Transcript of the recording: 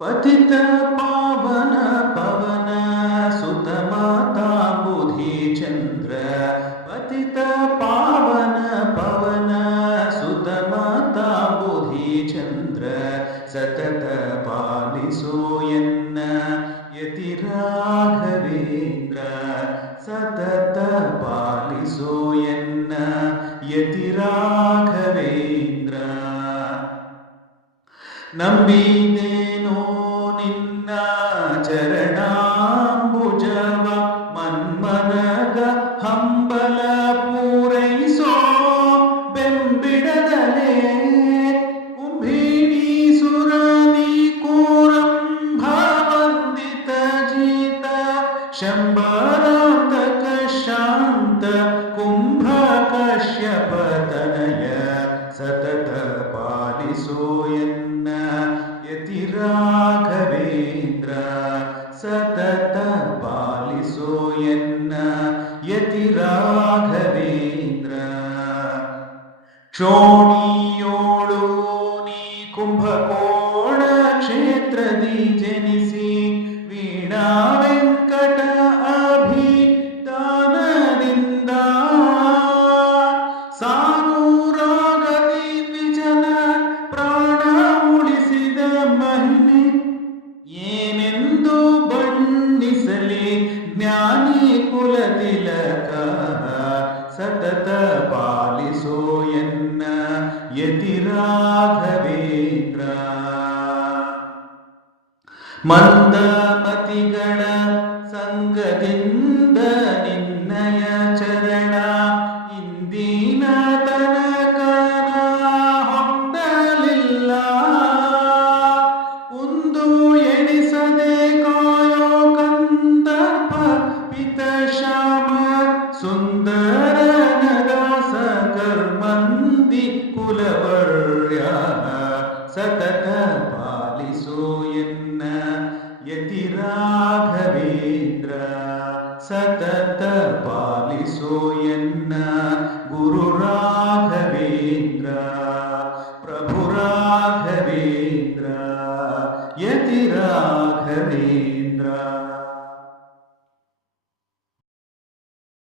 ಪತಿತ ಪಾವನ ಪವನ ಸುತ ಮಾತಾ ಬುಧಿ ಚಂದ್ರ ಪತಿತ ಪಾವನ ಪವನ ಸುತ ಮಾತಾ ಬುಧಿ ಚಂದ್ರ ಸತತ ಪಾಲಿಸೋ ಎನ್ನ ಯತಿ ರಾಘವೇಂದ್ರ ಸತತ ಪಾಲಿಸೋ ಎನ್ನ ಯತಿ ರಾಘವೇಂದ್ರ. ನಂಬಿದೇನೋ ನಿನ್ನ ಚರಣಾಂಬುಜವ ಮನ್ಮನಗ ಹಂಬಲ ಪೂರೈಸೋ ಬೆಂಬಿಡದಲೇ ಕುಂಭಿಣಿ ಸುರನಿ ಕೂರಂಭ ವಂದಿತ ಜೀತ ಶಂಬರಾಂತಕ ಶಾಂತ ಕುಂಭ ಕಶ್ಯಪ ತನಯ ಸತತ ಪಾಲಿಸೋ ಎನ್ನ ಯತಿ ರಾಘವೇಂದ್ರ ಸತತ ಪಾಲಿಸೋ ಎನ್ನ ಯತಿ ರಾಘವೇಂದ್ರ. ಕ್ಷೋಣಿಯೋಳು ನೀ ಕುಂಭಕೋಣ ಕ್ಷೇತ್ರದಿ ಜನಿಸಿ ವೀಣಾ ವೆಂಕಟ ಅಭಿದಾನದಿಂದ ಸಾನೂರಾಗದಿ ದ್ವಿಜನ ಪ್ರಾಣ ಉಳಿಸಿದ ಮಹಿಮೆ ಏನೆಂದು ಬಣ್ಣಿಸಲಿ ಜ್ಞಾನಿ ಕುಲ ತಿಲಕ ಸತತ ಪಾಲಿಸೋ ಎನ್ನ ಯತಿ ರಾಘವೇಂದ್ರ. ಮಂದಮತಿಗಳ ಸಂಗದಿಂದ ನಿನ್ನಯ ಚರಣ ಇಂದಿನ ತನಕನ ಹೊಂದಲಿಲ್ಲ ಒಂದು ಎಣಿಸದೆ ಕಾಯೋ ಕಂದರ್ಪ ಪಿತ ಶ್ಯಾಮ ಸುಂದರ ನದಾಸ ಕರ್ಮಂದಿ ಕುಲವರ್ಯ ಸತತ ಪಾಲಿಸೋ ಎನ್ನ ಯತಿ ರಾಘವೇಂದ್ರ ಸತತ